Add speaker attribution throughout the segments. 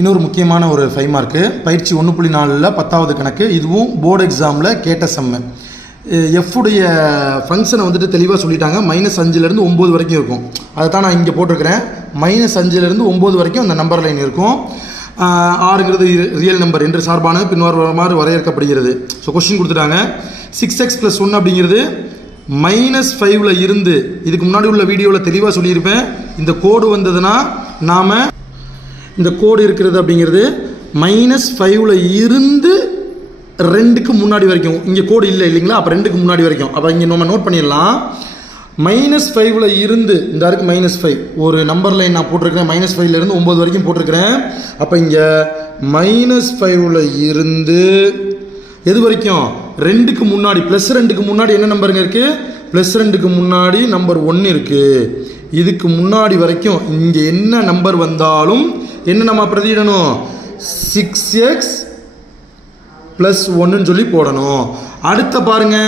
Speaker 1: இன்னொரு முக்கியமான ஒரு ஃபைவ் மார்க்கு பயிற்சி ஒன்று புள்ளி நாலில் பத்தாவது கணக்கு. இதுவும் போர்டு எக்ஸாமில் கேட்ட செம்மு எஃப்புடைய ஃபங்க்ஷனை வந்துட்டு தெளிவாக சொல்லிட்டாங்க. மைனஸ் அஞ்சுலேருந்து ஒம்பது வரைக்கும் இருக்கும். அதை தான் நான் இங்கே போட்டிருக்கிறேன். மைனஸ் அஞ்சுலேருந்து ஒம்பது வரைக்கும் அந்த நம்பர் லைன் இருக்கும். ஆறுங்கிறது ரியல் நம்பர் என்று சார்பானது பின்வருமாறு வரையறுக்கப்படுகிறது. ஸோ கொஸ்டின் கொடுத்துட்டாங்க. சிக்ஸ் எக்ஸ் ப்ளஸ் ஒன் அப்படிங்கிறது மைனஸ் ஃபைவ்ல இருந்து இதுக்கு முன்னாடி உள்ள வீடியோவில் தெளிவாக சொல்லியிருப்பேன். இந்த கோடு வந்ததுன்னா நாம் இந்த கோடு இருக்கிறது அப்படிங்கிறது மைனஸ் ஃபைவ்ல இருந்து ரெண்டுக்கு முன்னாடி வரைக்கும். இங்கே கோடு இல்லை இல்லைங்களா? அப்போ ரெண்டுக்கு முன்னாடி வரைக்கும். அப்போ இங்கே நம்ம நோட் பண்ணிடலாம். மைனஸ் ஃபைவ்ல இருந்து இந்த அருக்கு மைனஸ் ஃபைவ் ஒரு நம்பர் லைன் நான் போட்டிருக்கிறேன். மைனஸ் ஃபைவ்ல இருந்து ஒம்பது வரைக்கும் போட்டிருக்கிறேன். அப்போ இங்கே மைனஸ் ஃபைவ்ல இருந்து எது வரைக்கும்? ரெண்டுக்கு முன்னாடி ப்ளஸ் ரெண்டுக்கு முன்னாடி என்ன நம்பருங்க இருக்குது ப்ளஸ் ரெண்டுக்கு முன்னாடி நம்பர் ஒன்று இருக்குது இதுக்கு முன்னாடி வரைக்கும் இங்கே என்ன நம்பர் வந்தாலும் என்ன நம்ம பிரதியிடணும்? சிக்ஸ் எக்ஸ் ப்ளஸ் ஒன்றுன்னு சொல்லி போடணும். அடுத்த பாருங்க.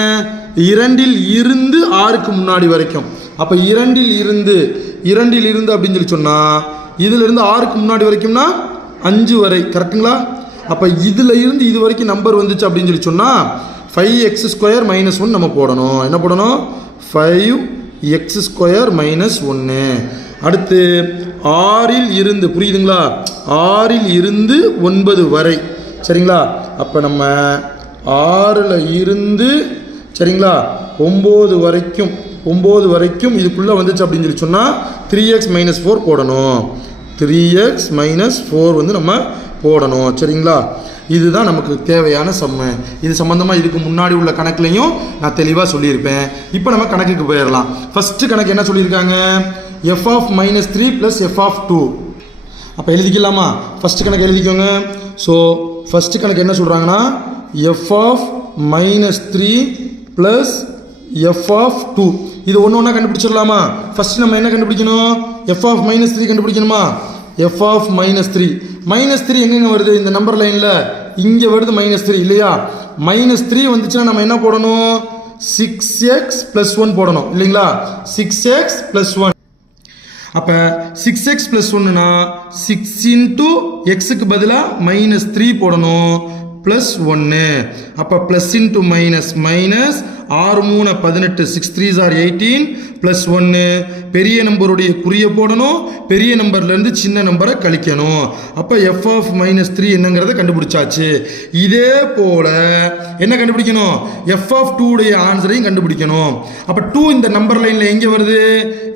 Speaker 1: இரண்டில் இருந்து ஆறுக்கு முன்னாடி வரைக்கும். அப்போ இரண்டில் இருந்து இரண்டில் இருந்து அப்படின்னு சொல்லி சொன்னால் இதில் இருந்து ஆறுக்கு முன்னாடி வரைக்கும்னா அஞ்சு வரை. கரெக்டுங்களா அப்போ இதில் இருந்து இது வரைக்கும் நம்பர் வந்துச்சு அப்படின்னு சொல்லி சொன்னால் five x square minus one நம்ம போடணும். என்ன போடணும்? ஃபைவ் எக்ஸ் ஸ்கொயர் மைனஸ் ஒன்று அடுத்து ஆறில் இருந்து புரியுதுங்களா? ஆறில் இருந்து ஒன்பது வரை. சரிங்களா? அப்போ நம்ம ஆறில் இருந்து சரிங்களா? ஒம்பது வரைக்கும் ஒம்பது வரைக்கும் இதுக்குள்ளே வந்துச்சு அப்படின்னு சொல்லி சொன்னால் த்ரீ எக்ஸ் மைனஸ் ஃபோர் போடணும். த்ரீ எக்ஸ் மைனஸ் ஃபோர் வந்து நம்ம போடணும். சரிங்களா? இதுதான் நமக்கு தேவையான சம்மு. இது சம்மந்தமாக இதுக்கு முன்னாடி உள்ள கணக்குலையும் நான் தெளிவாக சொல்லியிருப்பேன். இப்போ நம்ம கணக்குக்கு போயிடலாம். ஃபஸ்ட்டு கணக்கு என்ன சொல்லியிருக்காங்க? F of minus three plus f of two அப்போ எழுதிக்கலாமா? ஃபஸ்ட்டு கணக்கு எழுதிக்கோங்க. ஸோ ஃபஸ்ட்டு கணக்கு என்ன சொல்கிறாங்கன்னா f of minus three plus f of two இது ஒன்று ஒன்றா கண்டுபிடிச்சிடலாமா? ஃபஸ்ட்டு நம்ம என்ன கண்டுபிடிக்கணும்? F of minus three கண்டுபிடிக்கணுமா? F of minus three minus three எங்கெங்கே வருது? இந்த நம்பர் லைனில் இங்கே வருது மைனஸ் த்ரீ இல்லையா? மைனஸ் த்ரீ வந்துச்சுன்னா நம்ம என்ன போடணும்? சிக்ஸ் எக்ஸ் ப்ளஸ் ஒன் போடணும் இல்லைங்களா? சிக்ஸ் எக்ஸ் ப்ளஸ் ஒன் அப்போ சிக்ஸ் எக்ஸ் ப்ளஸ் ஒன்றுனா சிக்ஸ் இன்ட்டு எக்ஸுக்கு பதிலாக மைனஸ் த்ரீ போடணும். ப்ளஸ் ஒன்று அப்போ ப்ளஸ் இன்ட்டு மைனஸ் மைனஸ் ஆறு மூணு பதினெட்டு six three are eighteen plus ஒன்று பெரிய நம்பருடைய குறிய போடணும் பெரிய நம்பர்லேருந்து சின்ன நம்பரை கழிக்கணும். அப்போ எஃப் ஆஃப் மைனஸ் த்ரீ என்னங்கிறத கண்டுபிடிச்சாச்சு. இதே போல் என்ன கண்டுபிடிக்கணும்? எஃப் ஆஃப் டூடைய ஆன்சரையும் கண்டுபிடிக்கணும். அப்போ டூ இந்த நம்பர் லைனில் எங்கே வருது?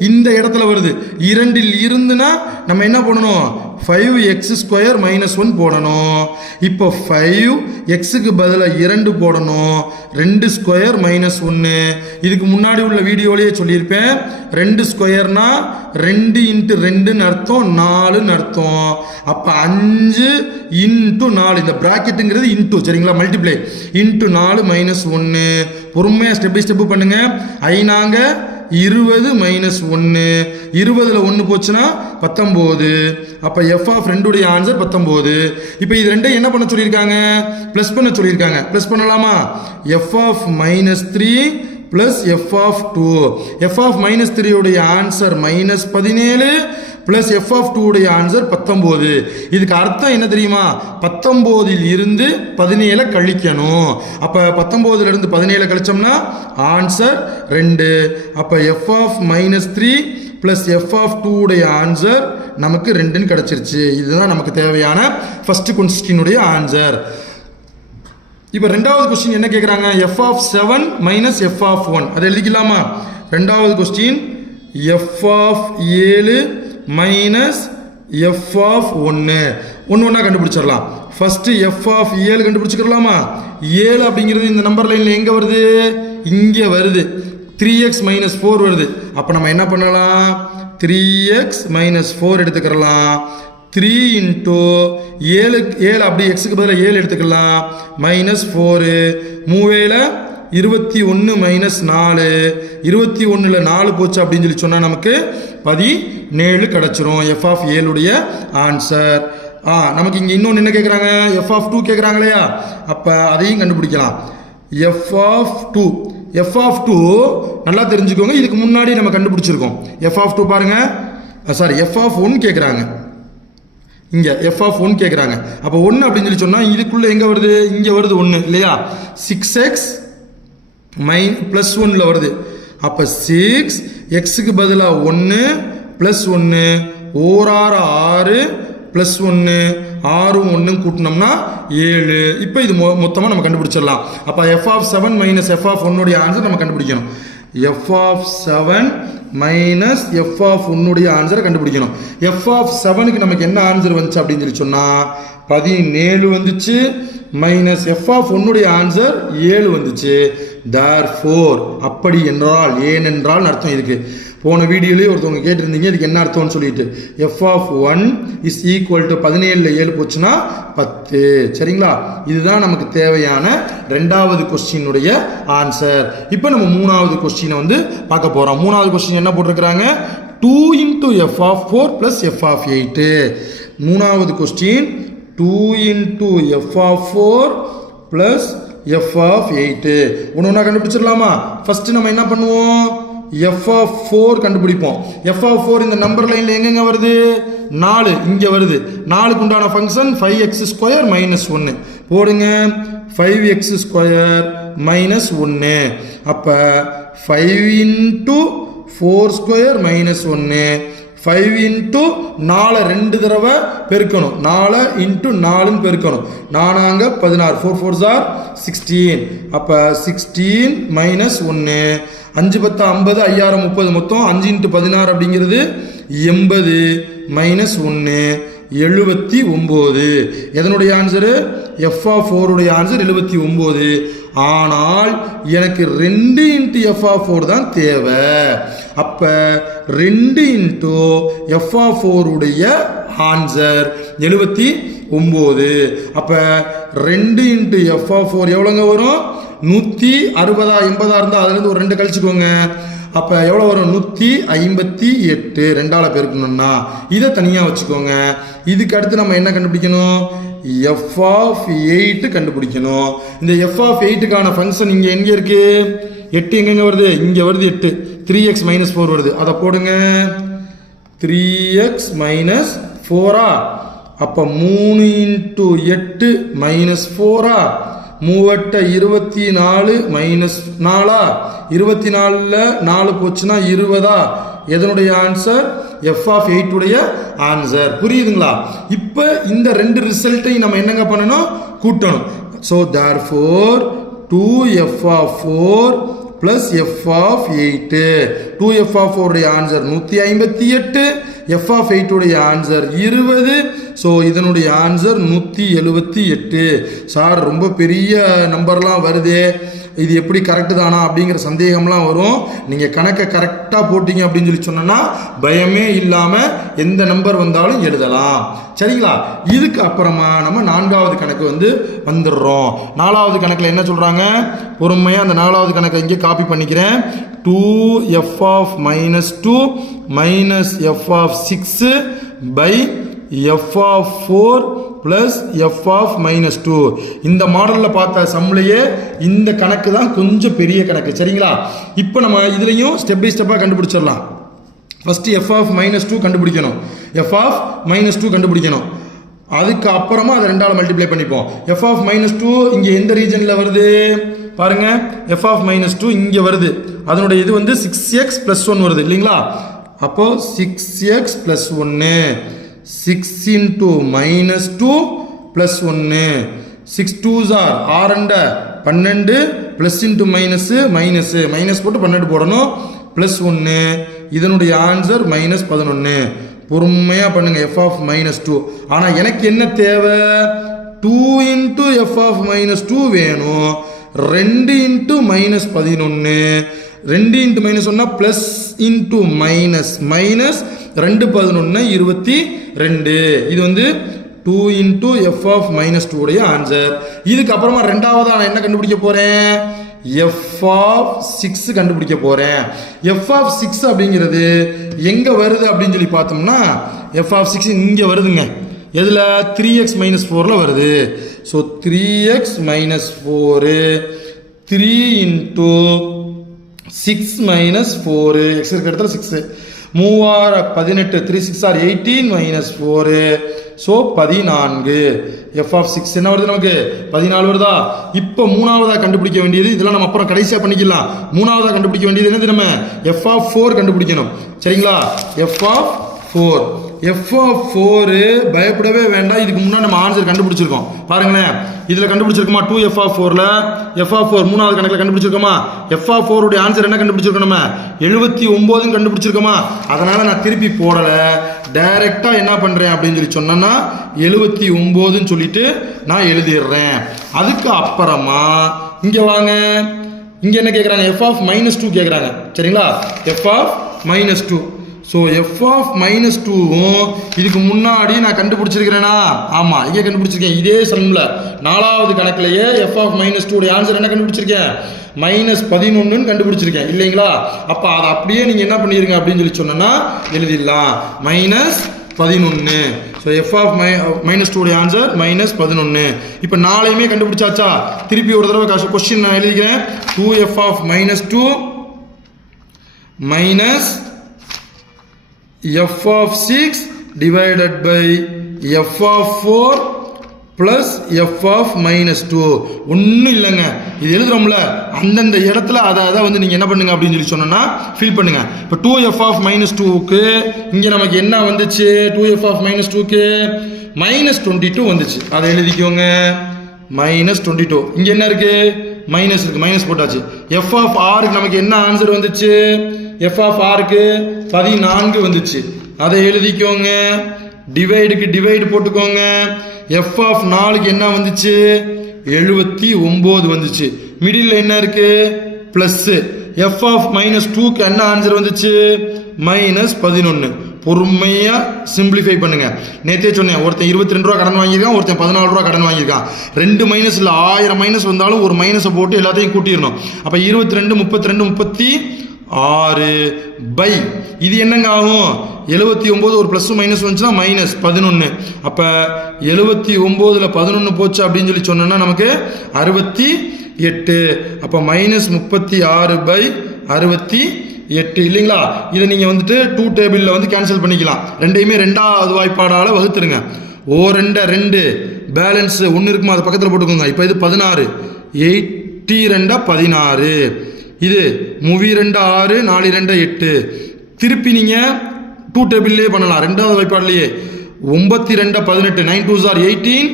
Speaker 1: இந்த இடத்துல வருது. இரண்டில் இருந்துன்னா நம்ம என்ன பண்ணணும் five x square minus one போடணும். இப்போ ஃபைவ் எக்ஸுக்கு பதிலாக இரண்டு போடணும். ரெண்டு ஸ்கொயர் மைனஸ் ஒன்று இதுக்கு முன்னாடி உள்ள வீடியோலேயே சொல்லியிருப்பேன். ரெண்டு ஸ்கொயர்னா ரெண்டு இன்ட்டு ரெண்டுன்னு அர்த்தம் நாலுன்னு அர்த்தம். அப்போ அஞ்சு இன்ட்டு நாலு இந்த ப்ராக்கெட்டுங்கிறது இன்ட்டு சரிங்களா? மல்டிப்ளை இன்ட்டு நாலு மைனஸ் ஒன்று பொறுமையாக ஸ்டெப் பை ஸ்டெப்பு பண்ணுங்கள் ஐநாங்க இருபது மைனஸ் ஒன்று இருபதில் ஒன்று போச்சுன்னா பத்தொம்போது. அப்போ எஃப் ஆஃப் ரெண்டுடைய ஆன்சர் பத்தொம்போது. இப்போ இது ரெண்டையும் என்ன பண்ண சொல்லியிருக்காங்க? ப்ளஸ் பண்ண சொல்லியிருக்காங்க. ப்ளஸ் பண்ணலாமா? F of minus three plus f of two f of minus த்ரீயுடைய answer minus பதினேழு ப்ளஸ் எஃப் ஆஃப் டூடைய ஆன்சர் பத்தொம்போது இதுக்கு அர்த்தம் என்ன தெரியுமா? பத்தொம்போதில் இருந்து பதினேழை கழிக்கணும். அப்போ பத்தொம்போதுலேருந்து பதினேழை கழிச்சோம்னா ஆன்சர் ரெண்டு. அப்போ f of minus three plus f of டூடைய answer நமக்கு ரெண்டுன்னு கிடச்சிருச்சு. இதுதான் நமக்கு தேவையான ஃபஸ்ட்டு கொஸ்டினுடைய ஆன்சர் இப்போ ரெண்டாவது கொஸ்டின் என்ன கேட்குறாங்க f of seven minus f of one அதை எழுதிக்கலாமா? ரெண்டாவது கொஸ்டின் எஃப் ஆஃப் ஏழு மைனஸ் எஃப் ஆஃப் ஒன்று ஒன்று ஒன்றா கண்டுபிடிச்சிடலாம். ஃபஸ்ட்டு எஃப் ஆஃப் ஏழு கண்டுபிடிச்சிக்கலாமா? ஏழு அப்படிங்கிறது இந்த நம்பர் லைனில் எங்கே வருது? இங்கே வருது. த்ரீ எக்ஸ் மைனஸ் ஃபோர் வருது. அப்போ நம்ம என்ன பண்ணலாம்? த்ரீ எக்ஸ் மைனஸ் ஃபோர் எடுத்துக்கிறலாம். த்ரீ இன்ட்டு ஏழு ஏழு அப்படி எக்ஸுக்கு பதிலாக ஏழு எடுத்துக்கலாம். மைனஸ் ஃபோரு மூவேல இருபத்தி ஒன்று மைனஸ் நாலு. இருபத்தி ஒன்றில் நாலு போச்சு அப்படின்னு சொல்லி சொன்னால் நமக்கு பதினேழு கிடச்சிரும். எஃப் ஆஃப் ஏழுடைய ஆன்சர் ஆ நமக்கு இங்கே இன்னொன்று என்ன கேட்குறாங்க எஃப் ஆஃப் டூ கேட்குறாங்க இல்லையா அப்போ அதையும் கண்டுபிடிக்கலாம். F of two f of two நல்லா தெரிஞ்சுக்கோங்க. இதுக்கு முன்னாடி நம்ம கண்டுபிடிச்சிருக்கோம். எஃப் ஆஃப் டூ பாருங்கள் சாரி எஃப் ஆஃப் ஒன் கேட்குறாங்க இங்கே எஃப் ஆஃப் ஒன் கேட்குறாங்க அப்போ ஒன்று அப்படின்னு சொல்லி சொன்னால் இதுக்குள்ளே எங்கே வருது? இங்கே வருது ஒன்று இல்லையா? சிக்ஸ் எக்ஸ் மைன் ப்ளஸ் ஒன்னில் வருது. அப்போ சிக்ஸ் எக்ஸுக்கு பதிலாக ஒன்று ப்ளஸ் ஒன்று ஓர் ஆறு ஆறு ப்ளஸ் ஒன்று ஆறும் ஒன்றும் கூட்டினோம்னா ஏழு. இப்போ இது மொ மொத்தமாக நம்ம கண்டுபிடிச்சிடலாம். அப்போ f of seven minus f of ஒன்னுடைய answer நம்ம கண்டுபிடிக்கணும். F of seven minus f of உன்னுடைய ஆன்சரை கண்டுபிடிக்கணும். எஃப் ஆஃப் செவனுக்கு நமக்கு என்ன ஆன்சர் வந்துச்சு அப்படின்னு சொல்லி சொன்னால் பதினேழு வந்துச்சு மைனஸ் எஃப் ஆஃப் உன்னுடைய ஆன்சர் ஏழு வந்துச்சு. தேர் ஃபோர் அப்படி என்றால் ஏனென்றால் அர்த்தம் இருக்குது போன வீடியோலேயே ஒருத்தவங்க கேட்டிருந்தீங்க இதுக்கு என்ன அர்த்தம்னு சொல்லிட்டு. F of one is equal to பதினேழில் ஏழு போச்சுன்னா பத்து. சரிங்களா? இதுதான் நமக்கு தேவையான ரெண்டாவது கொஸ்டினுடைய ஆன்சர் இப்போ நம்ம மூணாவது கொஸ்டினை வந்து பார்க்க போகிறோம் மூணாவது கொஸ்டின் என்ன போட்டிருக்கிறாங்க? Two into f of four plus f of eight மூணாவது question two into f of four plus f of eight ஒன்று ஒன்றா கண்டுபிடிச்சிடலாமா? ஃபஸ்ட்டு நம்ம என்ன பண்ணுவோம்? எஃப் ஆஃப் ஃபோர் கண்டுபிடிப்போம். எஃப் ஆஃப் ஃபோர் இந்த நம்பர் லைனில் எங்கெங்க வருது? நாலு. இங்கே வருது. நாலுக்கு உண்டான function five x square minus ஒன்று போடுங்க. ஃபைவ் எக்ஸ் ஸ்கொயர் மைனஸ் ஒன்று அப்போ five into four square minus ஒன்று ஃபைவ் இன்ட்டு நாலை ரெண்டு தடவை பெருக்கணும். நாலை இன்ட்டு நாலுன்னு பெருக்கணும். நானாங்க பதினாறு. ஃபோர் ஃபோர் சார் சிக்ஸ்டீன் அப்போ சிக்ஸ்டீன் மைனஸ் ஒன்று அஞ்சு பத்து ஐம்பது ஐயாயிரம் முப்பது. மொத்தம் அஞ்சு இன்ட்டு பதினாறு அப்படிங்கிறது எண்பது மைனஸ் ஒன்று எழுபத்தி ஒம்பது. எதனுடைய ஆன்சரு எஃப் ஆஃப் ஃபோருடைய ஆன்சர் எழுபத்தி ஒம்பது. ஆனால் எனக்கு ரெண்டு இன்ட்டு எஃப் ஆஃப் ஃபோர் தான் தேவை. அப்போ ரெண்டு இன்ட்டு எஃப் ஆஃப் ஃபோருடைய ஆன்சர் எழுபத்தி ஒம்பது. அப்போ ரெண்டு இன்ட்டு எஃப் ஆஃப் ஃபோர் எவ்வளோங்க வரும்? நூற்றி அறுபதா எண்பதாக இருந்தால் அதுலேருந்து ஒரு ரெண்டு கழிச்சுக்கோங்க. அப்போ எவ்வளோ வரும்? நூற்றி ஐம்பத்தி எட்டு. ரெண்டால் பெருக்கணும்னா இதை தனியாக வச்சுக்கோங்க. இதுக்கு அடுத்து நம்ம என்ன கண்டுபிடிக்கணும்? எஃப் ஆஃப் எயிட்டு கண்டுபிடிக்கணும். இந்த எஃப் ஆஃப் எயிட்டுக்கான ஃபங்க்ஷன் இங்கே எங்கே இருக்குது எட்டு எங்கெங்கே வருது? இங்கே வருது எட்டு. த்ரீ எக்ஸ் மைனஸ் ஃபோர் வருது. அதை போடுங்க. த்ரீ எக்ஸ் மைனஸ் ஃபோரா அப்போ மூணு இன்ட்டு எட்டு மைனஸ் ஃபோரா மூவட்ட இருபத்தி நாலு மைனஸ் நாலா? இருபத்தி நாலில் நாலு போச்சுன்னா இருபதா? எதனுடைய ஆன்சர் எஃப் ஆஃப் எயிட்டுடைய ஆன்சர் புரியுதுங்களா? இப்போ இந்த ரெண்டு ரிசல்ட்டையும் நம்ம என்னங்க பண்ணணும்? கூட்டணும். So two f of four plus f of eight two f of ஃபோருடைய answer நூற்றி ஐம்பத்தி எட்டு. எஃப் ஆஃப் எயிட்டுடைய ஆன்சர் இருபது. ஸோ இதனுடைய ஆன்சர் நூற்றி எழுபத்தி எட்டு. சார் ரொம்ப பெரிய நம்பர்லாம் வருதே. இது எப்படி கரெக்டு தானா அப்படிங்கிற சந்தேகம்லாம் வரும். நீங்கள் கணக்கை கரெக்டாக போட்டிங்க அப்படின்னு சொல்லி சொன்னோன்னா பயமே இல்லாமல் எந்த நம்பர் வந்தாலும் எழுதலாம். சரிங்களா? இதுக்கு அப்புறமா நம்ம நான்காவது கணக்கு வந்து வந்துடுறோம். நாலாவது கணக்கில் என்ன சொல்கிறாங்க பொறுமையாக அந்த நாலாவது கணக்கை இங்கே காப்பி பண்ணிக்கிறேன். Two f of minus two minus f of six by f of four plus f of minus two இந்த மாடலில் பார்த்த சம்லையே இந்த கணக்கு தான் கொஞ்சம் பெரிய கணக்கு. சரிங்களா? இப்போ நம்ம இதுலேயும் ஸ்டெப் பை ஸ்டெப்பாக கண்டுபிடிச்சிடலாம். First f of minus two கண்டுபிடிக்கணும். எஃப் ஆஃப் மைனஸ் டூ கண்டுபிடிக்கணும். அதுக்கு அப்புறமா அதை ரெண்டால் மல்டிப்ளை பண்ணிப்போம். எஃப் ஆஃப் மைனஸ் டூ இங்கே எந்த ரீஜனில் வருது? பாருங்க. எஃப் ஆஃப் மைனஸ் டூ இங்கே வருது. அதனுடைய இது வந்து சிக்ஸ் எக்ஸ் ப்ளஸ் ஒன் வருது. இல்லைங்களா? அப்போது சிக்ஸ் எக்ஸ் ப்ளஸ் ஒன்று six into minus two plus ஒன்று சிக்ஸ் டூ ஆர் ஆறண்ட பன்னெண்டு. Plus into minus minus. Minus போட்டு பன்னெண்டு போடணும். ப்ளஸ் ஒன்று இதனுடைய ஆன்சர் மைனஸ் பதினொன்று பொறுமையாக பண்ணுங்க. எஃப் ஆஃப் மைனஸ் டூ ஆனால் எனக்கு என்ன தேவை? Two into f of minus two வேணும். ரெண்டு இன்ட்டு மைனஸ் பதினொன்று ரெண்டு இன்ட்டு மைனஸ் ஒன்னா ப்ளஸ் இன்ட்டு மைனஸ் மைனஸ் ரெண்டு பதினொன்று இருபத்தி ரெண்டு. இது வந்து two into f of minus two உடைய ஆன்சர் இதுக்கப்புறமா ரெண்டாவது நான் என்ன கண்டுபிடிக்க போகிறேன் எஃப் ஆஃப் சிக்ஸ் கண்டுபிடிக்க போகிறேன் எஃப் ஆஃப் சிக்ஸ் அப்படிங்கிறது எங்கே வருது அப்படின்னு சொல்லி பார்த்தோம்னா எஃப் ஆஃப் சிக்ஸ் இங்கே வருதுங்க. எதில்? த்ரீ எக்ஸ் மைனஸ் ஃபோரில் வருது. So three x minus four three into six minus four x இருக்கிற இடத்துல சிக்ஸு மூவார பதினெட்டு three six are eighteen minus four so பதினான்கு. எஃப் ஆஃப் சிக்ஸ் என்ன வருது நமக்கு? பதினாலு வருதா? இப்போ மூணாவதாக கண்டுபிடிக்க வேண்டியது இதெல்லாம் நம்ம அப்புறம் கடைசியாக பண்ணிக்கலாம். மூணாவதாக கண்டுபிடிக்க வேண்டியது என்னது நம்ம? எஃப் ஆஃப் ஃபோர் கண்டுபிடிக்கணும். சரிங்களா? F of four f o four பயப்படவே வேண்டாம். இதுக்கு முன்னாடி நம்ம ஆன்சர் கண்டுபிடிச்சிருக்கோம். பாருங்களேன். இதில் கண்டுபிடிச்சிருக்கோமா? டூ எஃப் ஆஃப் ஃபோரில் எஃப்ஆ ஃபோர் மூணாவது கணக்கில் கண்டுபிடிச்சிருக்கோமா? எஃப் ஃபோருடைய ஆன்சர் என்ன கண்டுபிடிச்சிருக்கோம் நம்ம? எழுபத்தி ஒம்போதுன்னு கண்டுபிடிச்சிருக்கோமா? அதனால் நான் திருப்பி போடலை. டைரெக்டாக என்ன பண்ணுறேன் அப்படின்னு சொல்லி சொன்னேன்னா எழுபத்தி ஒம்போதுன்னு சொல்லிட்டு நான் எழுதிடுறேன். அதுக்கு அப்புறமா இங்கே வாங்க. இங்கே என்ன கேட்குறாங்க எஃப் ஆஃப் மைனஸ் டூ கேட்குறாங்க சரிங்களா? F of minus two so f of minus டூவும் இதுக்கு முன்னாடி நான் கண்டுபிடிச்சிருக்கிறேனா? ஆமாம் இங்கே கண்டுபிடிச்சிருக்கேன். இதே சம்மில் நாலாவது கணக்கிலேயே எஃப் ஆஃப் மைனஸ் டூடைய ஆன்சர் என்ன கண்டுபிடிச்சிருக்கேன்? மைனஸ் பதினொன்றுன்னு கண்டுபிடிச்சிருக்கேன். இல்லைங்களா? அப்போ அதை அப்படியே நீங்கள் என்ன பண்ணிடுங்க அப்படின்னு சொல்லி சொன்னோன்னா எழுதிடலாம். மைனஸ் பதினொன்று so f of my minus டூடைய answer minus பதினொன்று இப்போ நாளையுமே கண்டுபிடிச்சாச்சா? திருப்பி ஒரு தடவை கொஸ்டின் நான் எழுதிக்கிறேன். Two f of minus two minus f of 6 divided by f of 4 plus f of minus 2 ஒன்றும் இல்லைங்க. இது எழுதுறோம்ல. அந்தந்த இடத்துல அதை அதை வந்து நீங்கள் என்ன பண்ணுங்க அப்படின்னு சொல்லி சொன்னோன்னா ஃபில் பண்ணுங்க. இப்போ டூ எஃப் ஆஃப் மைனஸ் டூக்கு இங்கே நமக்கு என்ன வந்துச்சு? டூ எஃப் ஆஃப் மைனஸ் டூக்கு மைனஸ் டுவெண்ட்டி டூ வந்துச்சு. அதை எழுதிக்கோங்க. மைனஸ் டுவெண்ட்டி டூ இங்கே என்ன இருக்குது மைனஸ் இருக்குது மைனஸ் போட்டாச்சு. எஃப் ஆஃப் ஆருக்கு நமக்கு என்ன ஆன்சர் வந்துச்சு? எஃப்ஆஃப் ஆருக்கு பதினான்கு வந்துச்சு. அதை எழுதிக்கோங்க. டிவைடுக்கு டிவைடு போட்டுக்கோங்க. எஃப் ஆஃப் நாலுக்கு என்ன வந்துச்சு? எழுபத்தி ஒம்பது வந்துச்சு. மிடில் என்ன இருக்கு? ப்ளஸ்ஸு எஃப் ஆஃப் மைனஸ் டூக்கு என்ன ஆன்சர் வந்துச்சு? மைனஸ் பதினொன்று பொறுமையாக சிம்பிளிஃபை பண்ணுங்க. நேற்றே சொன்னேன் ஒருத்தன் இருபத்தி ரெண்டு ரூபா கடன் வாங்கியிருக்கான் ஒருத்தன் பதினாலு ரூபா கடன் வாங்கியிருக்கான். ரெண்டு மைனஸ் இல்லை ஆயிரம் மைனஸ் வந்தாலும் ஒரு மைனஸை போட்டு எல்லாத்தையும் கூட்டிடணும். அப்போ இருபத்தி ரெண்டு முப்பத்தி ரெண்டு முப்பத்தி ஆறு பை. இது என்னங்க ஆகும்? எழுபத்தி ஒம்பது ஒரு ப்ளஸ் மைனஸ் வந்துச்சுன்னா மைனஸ் பதினொன்று அப்போ எழுபத்தி ஒம்போதில் பதினொன்று போச்சு அப்படின்னு சொல்லி சொன்னோன்னா நமக்கு அறுபத்தி எட்டு. அப்போ மைனஸ் முப்பத்தி ஆறு பை அறுபத்தி எட்டு. இல்லைங்களா? இதை நீங்கள் வந்துட்டு டூ டேபிளில் வந்து கேன்சல் பண்ணிக்கலாம். ரெண்டையுமே ரெண்டாவது வாய்ப்பாடால் வகுத்துருங்க. ஓ ரெண்டை ரெண்டு. பேலன்ஸு ஒன்று இருக்குமா? அது பக்கத்தில் போட்டுக்கோங்க. இப்போ இது பதினாறு. எயிட்டி ரெண்டா பதினாறு. இது மூவி ரெண்டு ஆறு நாலு ரெண்டு எட்டு. திருப்பி நீங்கள் டூ டேபிள்லேயே பண்ணலாம். ரெண்டாவது வாய்ப்பாடுலேயே ஒம்பத்தி ரெண்டு பதினெட்டு நைன் டூ சார் எயிட்டீன்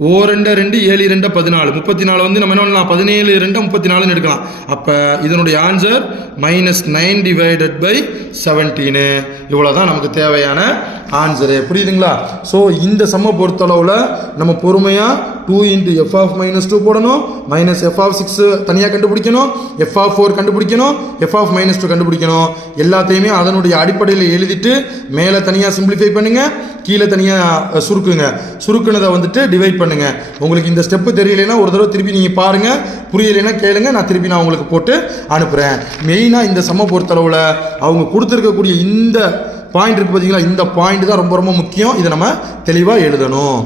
Speaker 1: ஓ ரெண்டு ரெண்டு ஏழு ரெண்டு பதினாலு. முப்பத்தி நாலு வந்து நம்ம என்ன பண்ணலாம்? பதினேழு ரெண்டு முப்பத்தி நாலுன்னு எடுக்கலாம். அப்போ இதனுடைய answer minus nine divided by seventeen இவ்வளோ தான் நமக்கு தேவையான ஆன்சரு புரியுதுங்களா? ஸோ இந்த சம்மை பொறுத்தளவில் நம்ம பொறுமையாக two into f of minus two போடணும். மைனஸ் எஃப் ஆஃப் சிக்ஸ் தனியாக கண்டுபிடிக்கணும். எஃப் ஆஃப் ஃபோர் கண்டுபிடிக்கணும். எஃப் ஆஃப் மைனஸ் டூ கண்டுபிடிக்கணும். எல்லாத்தையுமே அதனுடைய அடிப்படையில் எழுதிட்டு மேலே தனியாக சிம்பிளிஃபை பண்ணுங்கள் கீழே தனியாக சுருக்குங்க. சுருக்குனதை வந்துட்டு டிவைட் பண்ணுங்க. உங்களுக்கு இந்த ஸ்டெப்பு தெரியலைன்னா ஒரு தடவை திருப்பி நீங்கள் பாருங்கள் புரியலைன்னா கேளுங்க. நான் திருப்பி நான் உங்களுக்கு போட்டு அனுப்புகிறேன் மெயினாக இந்த சம பொறுத்தளவில் அவங்க கொடுத்துருக்கக்கூடிய இந்த பாயிண்ட் இருக்குது பார்த்தீங்களா இந்த பாயிண்ட் தான் ரொம்ப ரொம்ப முக்கியம். இதை நம்ம தெளிவாக எழுதணும்.